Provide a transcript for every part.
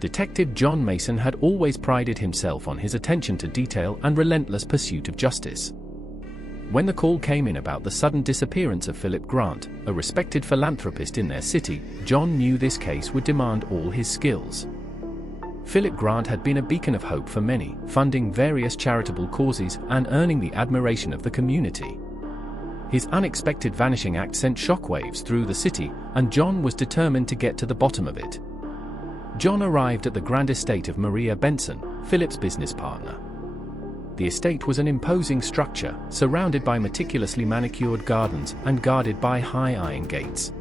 Detective John Mason had always prided himself on his attention to detail and relentless pursuit of justice. When the call came in about the sudden disappearance of Philip Grant, a respected philanthropist in their city, John knew this case would demand all his skills. Philip Grant had been a beacon of hope for many, funding various charitable causes and earning the admiration of the community. His unexpected vanishing act sent shockwaves through the city, and John was determined to get to the bottom of it. John arrived at the grand estate of Maria Benson, Philip's business partner. The estate was an imposing structure, surrounded by meticulously manicured gardens and guarded by high iron gates.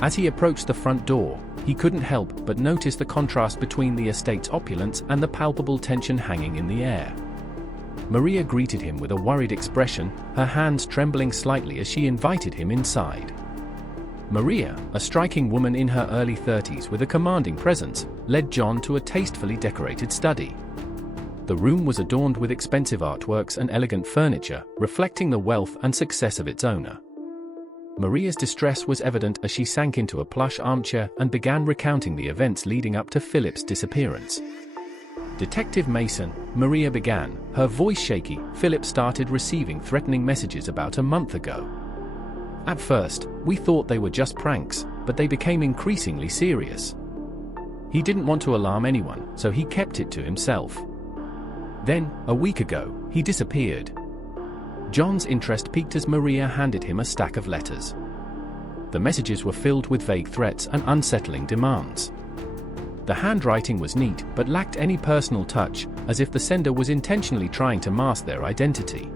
As he approached the front door, he couldn't help but notice the contrast between the estate's opulence and the palpable tension hanging in the air. Maria greeted him with a worried expression, her hands trembling slightly as she invited him inside. Maria, a striking woman in her early 30s with a commanding presence, led John to a tastefully decorated study. The room was adorned with expensive artworks and elegant furniture, reflecting the wealth and success of its owner. Maria's distress was evident as she sank into a plush armchair and began recounting the events leading up to Philip's disappearance. "Detective Mason," Maria began, her voice shaky, "Philip started receiving threatening messages about a month ago. At first, we thought they were just pranks, but they became increasingly serious. He didn't want to alarm anyone, so he kept it to himself. Then, a week ago, he disappeared." John's interest peaked as Maria handed him a stack of letters. The messages were filled with vague threats and unsettling demands. The handwriting was neat, but lacked any personal touch, as if the sender was intentionally trying to mask their identity.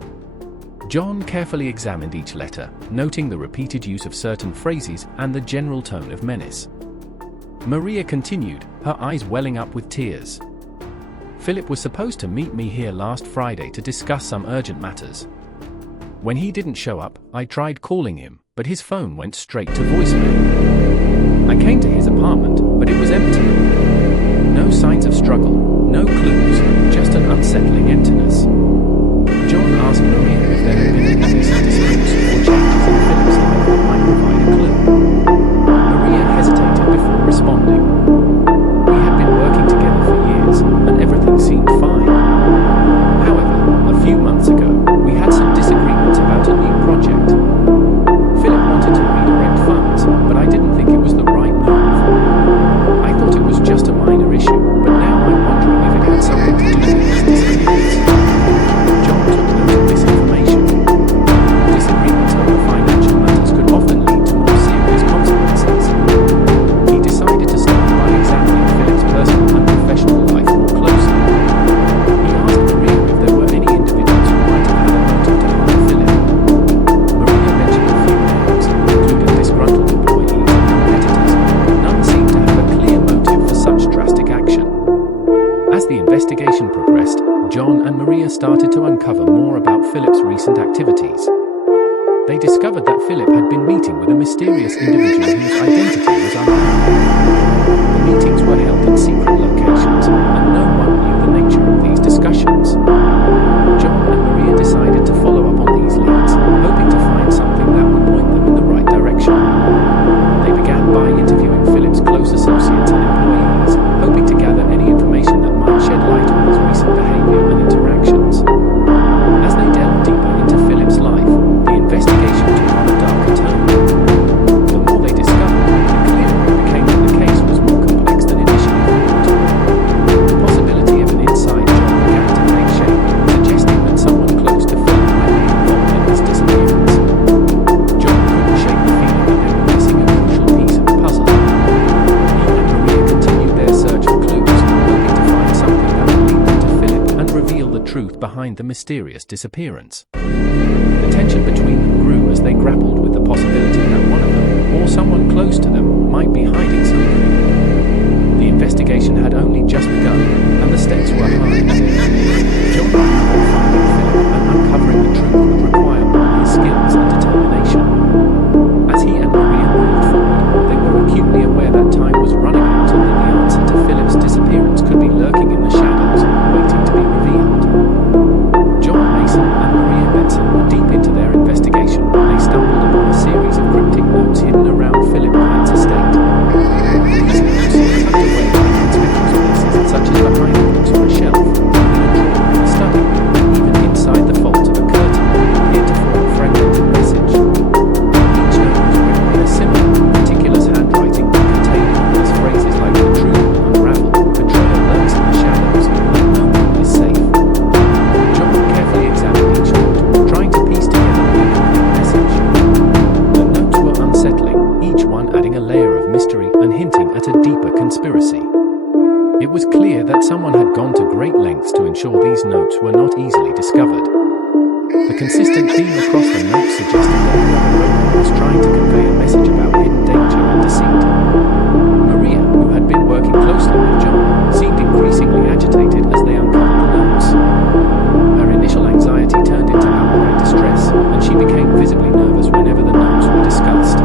John carefully examined each letter, noting the repeated use of certain phrases and the general tone of menace. Maria continued, her eyes welling up with tears. "Philip was supposed to meet me here last Friday to discuss some urgent matters. When he didn't show up, I tried calling him, but his phone went straight to voicemail. I came to his apartment, but it was empty. No signs of struggle, no clues, just an unsettling emptiness." John asked Maria if there had been any recent disputes or changes in Philip's life that might provide a clue. Maria hesitated before responding. "We had been working together for years, and everything seemed fine. However, a few months ago, we had some disagreements about a new project. Philip wanted to redirect funds, but I didn't think it was the right move. I thought it was just a minor issue, but now I'm wondering if it had something to do with his disappearance." John took note of this information. Disagreements over financial matters could often lead to more serious consequences. He decided to start by examining Philip's personal and professional life more closely. He asked Maria if there were any individuals who might have had a motive to harm Philip. Maria mentioned a few names, including disgruntled employees and competitors, but none seemed to have a clear motive for such drastic action. As the investigation progressed, John and Maria started to uncover more about Philip's recent activities. They discovered that Philip had been meeting with a mysterious individual whose identity was unknown. The meetings were held in secret locations, and no one knew the nature of these discussions. John and Maria decided to follow up on these leads, hoping to find something that would point them in the right direction. They began by interviewing Philip's close associates and employees, hoping to gather any information that might shed light on his recent behavior and interactions. As they delved deeper into Philip's life, the investigation took on a darker tone. The more they discovered, the clearer it became that the case was more complex than initially thought. The possibility of an inside job began to take shape, suggesting that someone close to Philip might be involved in his disappearance. John couldn't shake the feeling that they were missing a crucial piece of the puzzle. He and Maria continued their search for clues, hoping to find something that would lead them to Philip and reveal the truth behind the mysterious disappearance. The tension between them grew as they grappled with the possibility that one of them, or someone close to them, might be hiding something. The investigation had only just begun, and the stakes were high. John knew that finding Philip and uncovering the truth would require all his skills and determination. As he and Maria moved forward, they were acutely aware that time was running out and that the answer to Philip's disappearance could be lurking in the shadows, waiting to be revealed. John Mason and Maria Benson were deep into their investigation when they stumbled upon a series of cryptic notes hidden around Philip Grant's estate. These It was clear that someone had gone to great lengths to ensure these notes were not easily discovered. The consistent theme across the notes suggested that whoever wrote them was trying to convey a message about hidden danger and deceit. Maria, who had been working closely with John, seemed increasingly agitated as they uncovered the notes. Her initial anxiety turned into outright distress, and she became visibly nervous whenever the notes were discussed.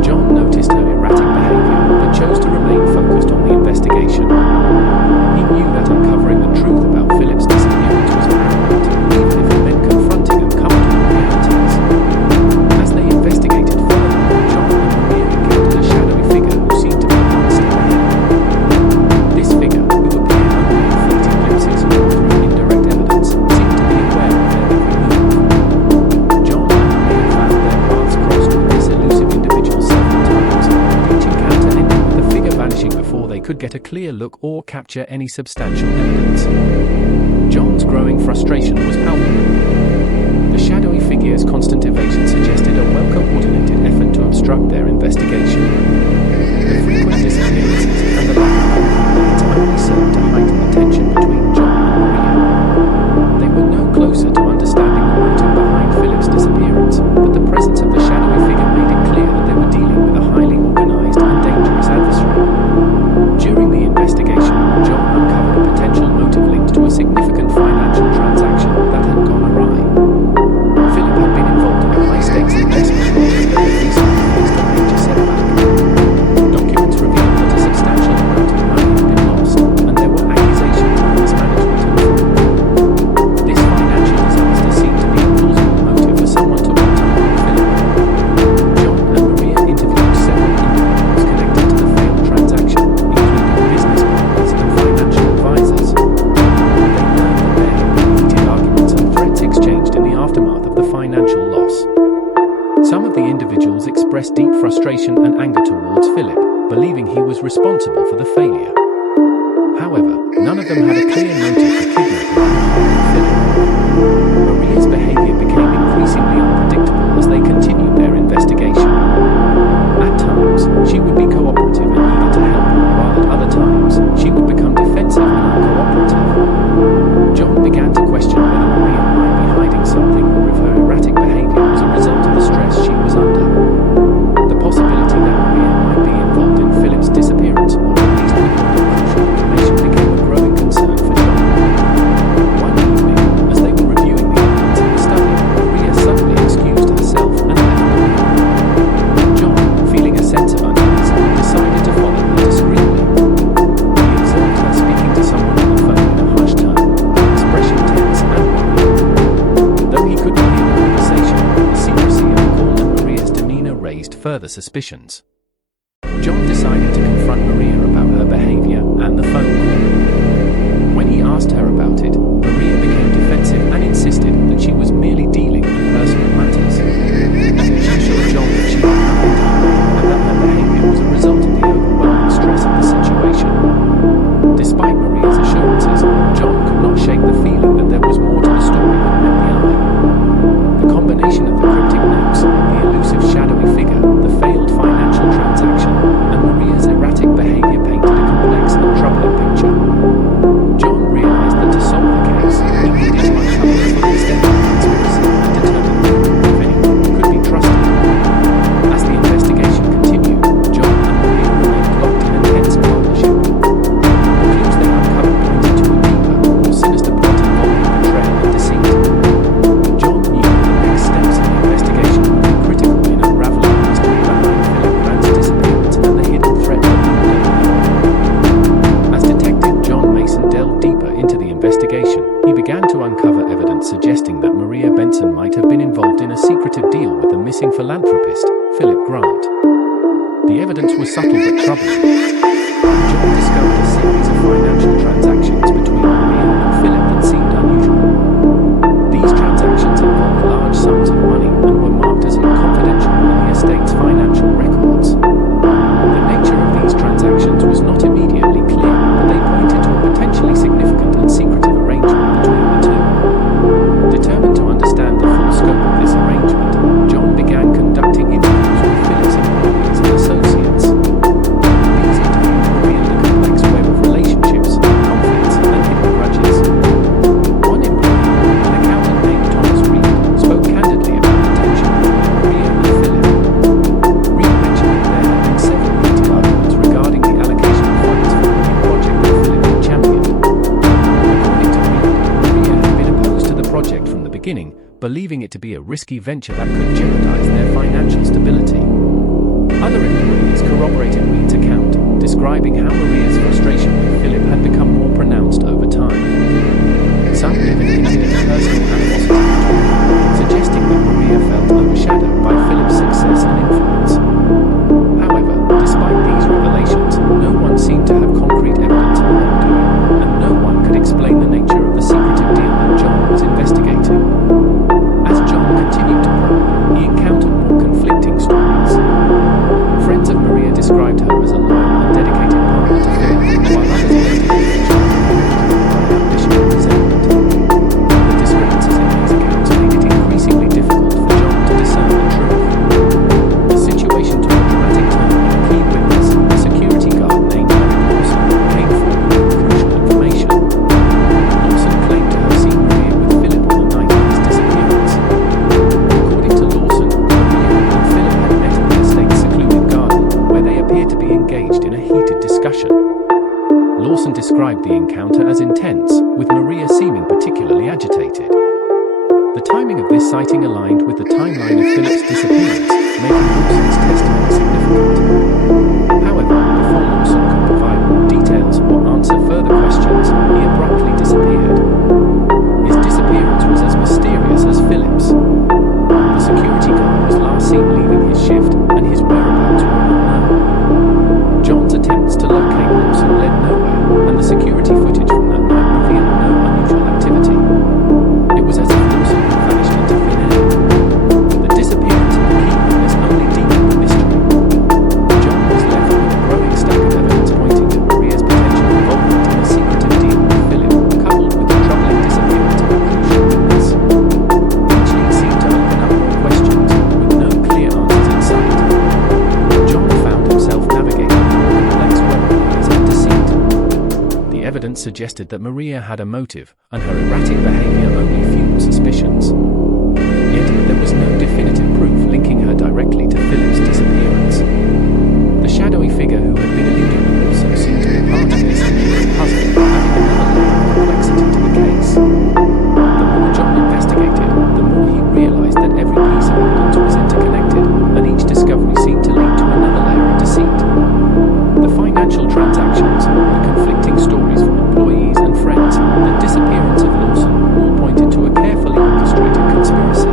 John noticed her erratic behavior, but chose to remain focused on the investigation. He knew that uncovering the truth about Philip's disappearance was paramount, even if it meant confronting uncomfortable realities. As they investigated further, John and Maria encountered a shadowy figure who seemed to be one step ahead. This figure, who appeared only in fleeting glimpses or through indirect evidence, seemed to be aware of their every move. John and Maria found their paths crossed with this elusive individual several times, with each encounter ending with the figure vanishing before they could get a clear look or capture any substantial evidence. John's growing frustration was palpable. The shadowy figure's constant evasion suggested a well-coordinated effort to obstruct their investigation. The frequent disappearances and the lack of leads only served to heighten the tension between John and Maria. They were no closer to understanding the motive behind Philip's disappearance, but the presence of the shadowy figure made it clear that they were dealing with a highly organized and dangerous adversary. During the investigation, John uncovered a potential motive linked to a significant financial transaction that had gone awry. Philip had been involved in a high-stakes investment project that had recently faced a major setback. Documents revealed that a substantial amount of money had been lost, and there were accusations of mismanagement and fraud. This financial disaster seemed to be a plausible motive for someone to want to harm Philip. John and Maria interviewed several individuals connected to the failed transaction, including business partners and financial advisors. They learned that there had been heated arguments and threats exchanged in the aftermath of the financial loss. Some of the individuals expressed deep frustration and anger towards Philip, believing he was responsible for the failure. However, none of them had a clear motive for kidnapping and harming Philip. Maria's behavior became increasingly unpredictable as they continued their investigation. At times, she would be cooperative and eager to help, while at other times, she would become defensive and uncooperative. John began to question whether Maria might be hiding something or if her erratic behavior was a result of the stress she was under. The possibility that Maria might be involved in Philip's disappearance or at least withholding crucial information became a growing concern for John. One evening, as they were reviewing the evidence in the study, Maria suddenly excused herself and left the room. John, feeling a sense of unease, decided to follow her discreetly. He observed her speaking to someone on the phone in a hushed tone, her expression tense and worried. Though he couldn't hear the conversation, the secrecy of the call and Maria's demeanor raised further suspicions. John decided to confront Maria about her behavior and the phone call. When he asked her about it, Maria became defensive and insisted that she was merely dealing with personal matters. She assured John that she had nothing to hide and that her behavior was a result of the overwhelming stress of the situation. Despite Maria's assurances, John could not shake the feeling that there was more to the story than met the eye. The combination of the cryptic notes, the elusive shadowy figure, the failed financial transaction, and Maria's erratic behavior painted a complex and believing it to be a risky venture that could jeopardize their financial stability. Other employees corroborated Reed's account, describing how Maria's frustration with Philip had become more pronounced over time. Some even hinted at a personal animosity, suggesting that Maria felt overshadowed by Philip's success and influence. However, despite these revelations, no one seemed to have concrete evidence of wrongdoing, and no one could explain the nature of the secretive deal that John was investigating. As John continued to probe, he encountered more conflicting stories. Friends of Maria described her as a loyal and dedicated partner to Philip, while others painted her picture by ambition and resentment. The discrepancies in these accounts made it increasingly difficult for John to discern the truth. The situation took a dramatic turn when a key witness, a security guard named Lawson, came forward with crucial information. Lawson claimed to have seen Maria with Philip on the night of his disappearance. According to Lawson, Maria and Philip had met at the estate's secluded garden, where they appeared to be engaged in a heated discussion. Lawson described the encounter as intense, with Maria seeming particularly agitated. The timing of this sighting aligned with the timeline of Philip's disappearance, making Lawson's testimony significant. However, before Lawson could provide more details or answer further questions, he abruptly disappeared. His disappearance was as mysterious as Philip's. The security guard was last seen leaving his shift, and his whereabouts were unknown. John's attempts to locate Lawson led nowhere, and the security footage from that night revealed no unusual activity. It was as if Lawson had vanished into thin air. The disappearance of the key witness only deepened the mystery. John was left with a growing stack of evidence pointing to Maria's potential involvement in a secretive deal with Philip, coupled with the troubling disappearance of a crucial witness. Each lead seemed to open up more questions, with no clear answers in sight. John found himself navigating through a complex web of lies and deceit. The evidence suggested that Maria had a motive, and her erratic behavior only fueled suspicions. Yet, there was no definitive proof linking her directly to Philip's disappearance. The shadowy figure who had been eluding also seemed to be part of this intricate puzzle, adding another layer of complexity to the case. The more John investigated, the more he realized that every piece of evidence was interconnected, and each discovery seemed to lead to another layer of deceit. The financial transactions, the conflicting stories from employees and friends, the disappearance of Lawson, all pointed to a carefully orchestrated conspiracy.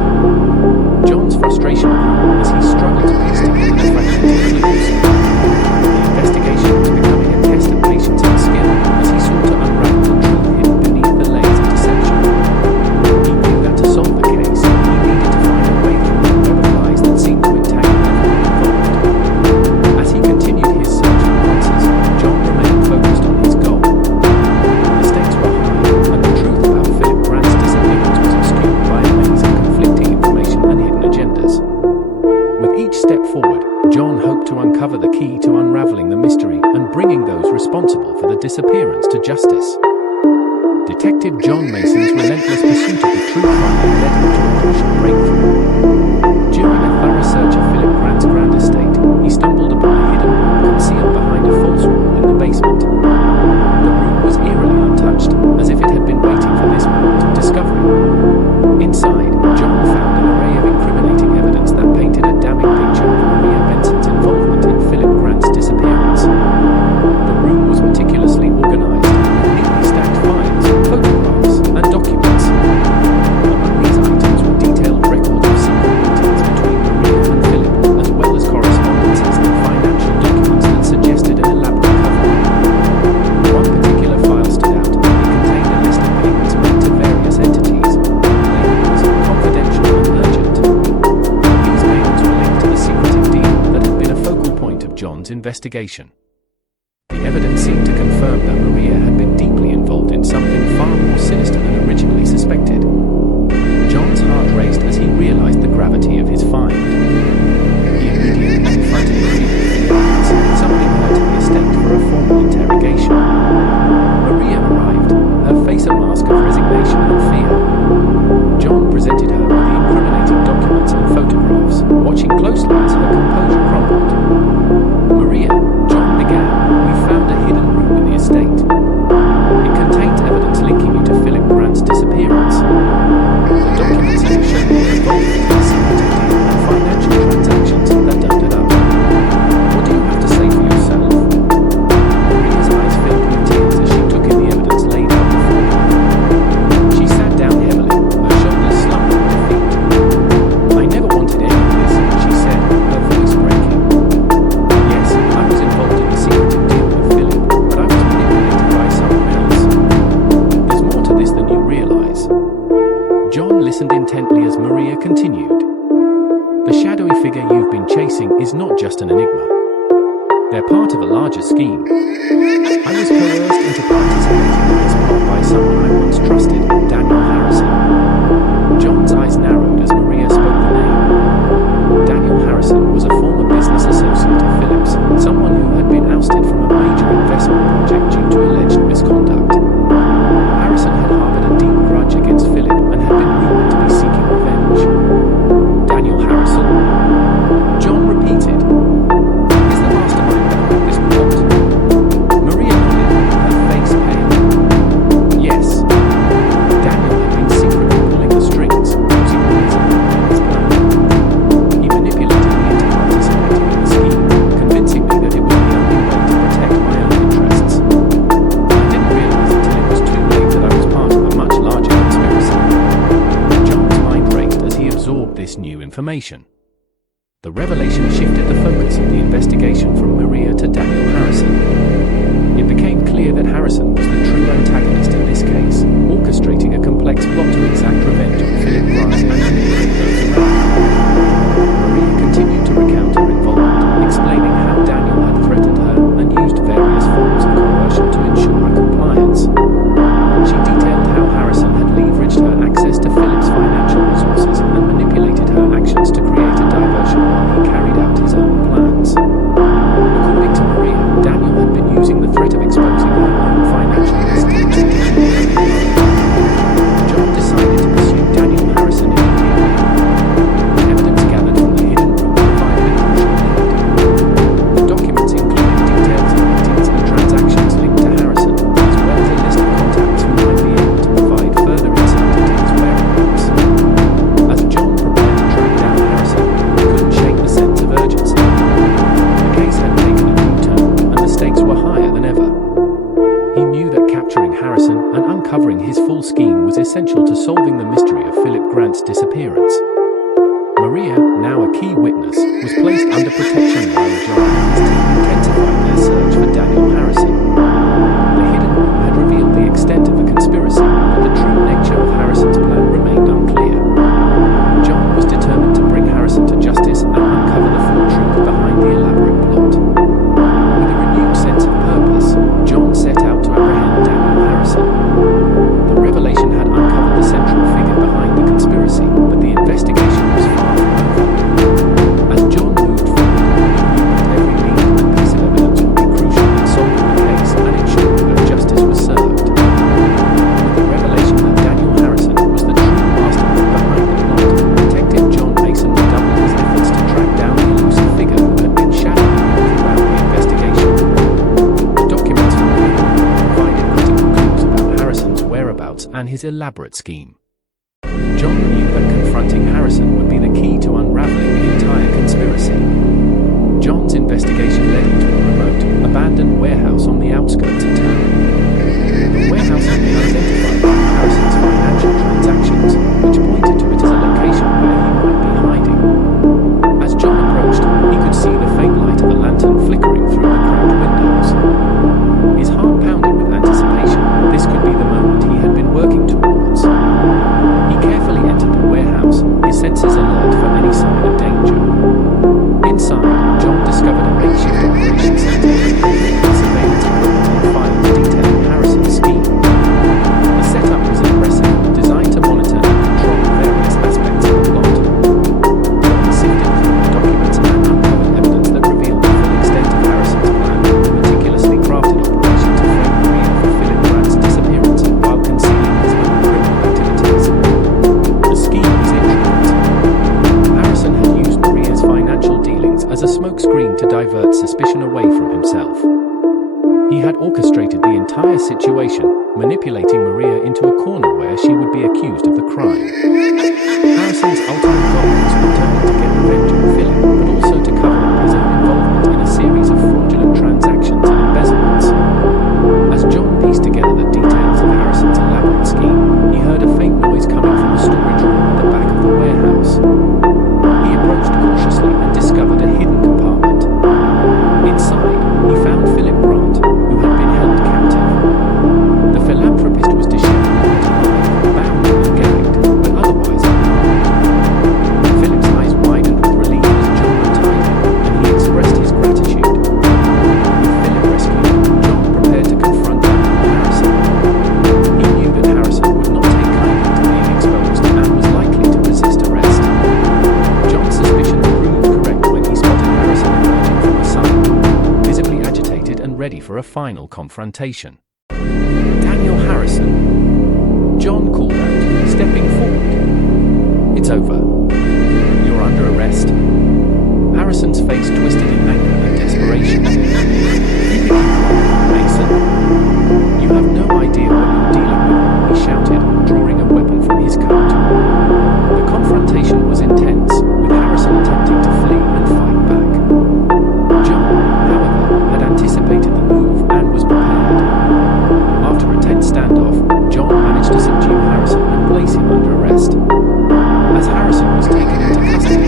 John's frustration grew as he struggled to piece together the fragmented clues. The investigation was becoming a test of patience and skill as he sought to unravel the truth hidden beneath the layers of deception. He knew that to solve the case, he needed to find a way through the web of lies that seemed to entangle everyone involved. As he continued his search for answers, John remained focused on his goal. The stakes were high, and the truth about Philip Grant's disappearance was obscured by a maze of conflicting information and hidden agendas. With each step forward, John hoped to uncover the key to unraveling the mystery and bringing those responsible for the disappearance to justice. Detective John Mason's relentless pursuit of the truth finally led him to a crucial breakthrough. During a thorough search of Philip Grant's grand estate, he stumbled upon a hidden room concealed behind a false wall in the basement. The room was eerily untouched, as if it had been waiting for this moment of discovery. Inside, John found an array of incriminating evidence that painted a damning picture of Maria Benson's involvement in Philip Grant's disappearance. The room was meticulously organized, with neatly stacked files, photographs, and documents. Among these items were detailed records of secret meetings between Maria and Philip, as well as correspondences and financial documents that suggested an elaborate cover. One particular file stood out. It contained a list of payments made to various entities, labeled as confidential and urgent. These payments were linked to the secretive deal that had been a focal point of John's investigation. The evidence seemed to confirm that Maria had been deeply involved in something far more sinister than originally suspected. John's heart raced as he realized the gravity of his find. He immediately confronted Maria with the evidence, summoning her to the estate for a formal interrogation. Maria arrived, her face a mask of resignation and fear. John presented her with the incriminating documents and photographs, watching closely as her composure crumbled. Maria, John began, we found a hidden room in the estate. information. The revelation shifted the focus of the investigation from Maria to Daniel Harrison. It became clear that Harrison was the true antagonist in this case, orchestrating a complex plot to exact revenge on Philip Grant and manipulate those around him. Maria continued to recount her involvement, explaining how Daniel had threatened her and used various forms of coercion to ensure her compliance. She detailed how Harrison had leveraged her access to Philip's financial resources and manipulated her actions to create a diversion while he carried out his own plans. According to Maria, Daniel had been using the threat of exposing her own financial misdeeds to degrade her life. John decided to pursue Daniel Harrison immediately. Evidence gathered from the hidden room provided a crucial lead. The documents included details of meetings and transactions linked to Harrison, as well as a list of contacts who might be able to provide further insight into his whereabouts. As John prepared to track down Harrison, he couldn't shake the sense of urgency. The case had taken a new turn, and the stakes were higher than ever. He knew that capturing Harrison and uncovering his full scheme was essential to solving the mystery of Philip Grant's disappearance. Maria, now a key witness, was placed under protection while John and his team intensified their search for Daniel Harrison. The hidden room had revealed the extent of the conspiracy, but the true nature of Harrison's plan remained unclear. John was determined to bring Harrison to justice and uncover the full truth behind the elaborate plot. With a renewed sense of purpose, John set out to apprehend Daniel Harrison. The revelation had uncovered the central figure behind the conspiracy, but the investigation was far from over. As John moved forward, he knew that every lead and piece of evidence would be crucial in solving the case and ensuring that justice was served. With the revelation that Daniel Harrison was the true mastermind behind the plot, Detective John Mason redoubled his efforts to track down the elusive figure who had been shadowing him throughout the investigation. The documents from the hidden room provided critical clues about Harrison's whereabouts and his elaborate scheme. John knew that confronting Harrison would be the key to unraveling the entire conspiracy. John's investigation led him to a remote, abandoned warehouse on the outskirts of town. The warehouse had been identified through Harrison's financial transactions, which pointed to it as a location where he might be hiding. As John approached, he could see the faint light of a lantern flickering through the cracked windows. His heart pounded with anticipation. This could be the moment he had been working towards. He carefully entered the warehouse, his senses alert for any sign of danger. Inside, John discovered a makeshift operation center with surveillance equipment and files detailing Harrison's scheme. The setup was impressive, designed to monitor and control various aspects of the plot. John sifted through the documents and uncovered evidence that revealed the full extent of Harrison's plan, a meticulously crafted operation to frame Maria for Philip Grant's disappearance while concealing his own criminal activities. The scheme was intricate. Harrison had used Maria's financial dealings as a smokescreen to divert suspicion away from himself. He had orchestrated the entire situation, manipulating Maria into a corner where she would be accused of the crime. Harrison's ultimate goal was not only to get revenge on Philip, but also to cover up his own involvement in a series of fraudulent transactions and embezzlements. As John pieced together the details of Harrison's elaborate scheme, he heard a faint noise coming from the storage room at the back of the warehouse. He approached cautiously and discovered a hidden compartment. Inside, he found Philip Grant, who had been held captive. The philanthropist was disheveled and alive, bound and gagged, but otherwise unharmed. Philip's eyes widened with relief as John untied him, and he expressed his gratitude. With Philip rescued, John prepared to confront Daniel Harrison. He knew that Harrison would not take kindly to being exposed and was likely to resist arrest. John's suspicions proved correct when he spotted Harrison emerging from a side door, visibly agitated and ready for a final confrontation. Daniel Harrison, John called out, stepping forward. It's over. You're under arrest. Harrison's face twisted in anger and desperation. You can keep on, Mason. You have no idea what you're dealing with, he shouted, drawing a weapon from his coat. The confrontation was intense, with Harrison attempting to flee and fight back. John, however, had anticipated the move and was prepared. After a tense standoff, John managed to subdue Harrison and place him under arrest. As Harrison was taken into custody,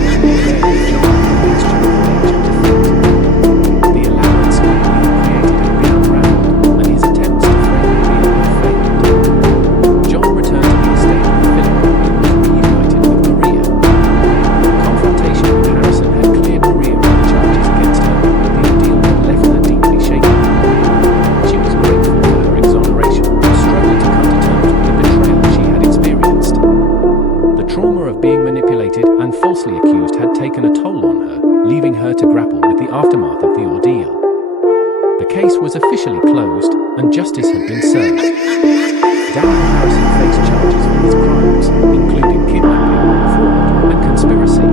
justice had been served. Darren Harrison faced charges for his crimes, including kidnapping, fraud, and conspiracy.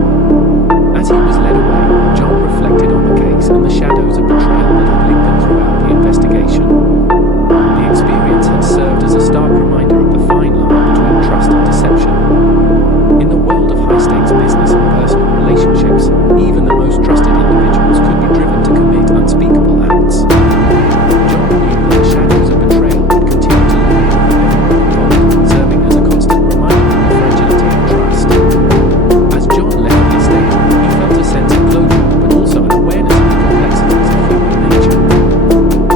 As he was led away, John reflected on the case and the shadows of betrayal that had lingered throughout the investigation. The experience had served as a stark reminder of the fine line between trust and deception. In the world of high-stakes business and personal relationships, even the most trusted individuals could be driven to commit unspeakable acts. John knew that the shadows of betrayal would continue to linger over everyone involved, serving as a constant reminder of the fragility of trust. As John left the estate, he felt a sense of closure, but also an awareness of the complexities of human nature.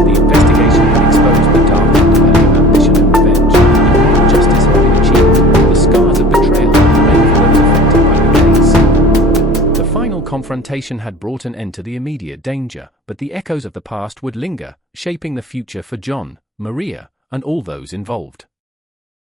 The investigation had exposed the dark underbelly of ambition and revenge, and while justice had been achieved, the scars of betrayal remained for those affected by the case. The final confrontation had brought an end to the immediate danger, but the echoes of the past would linger, shaping the future for John, Maria, and all those involved.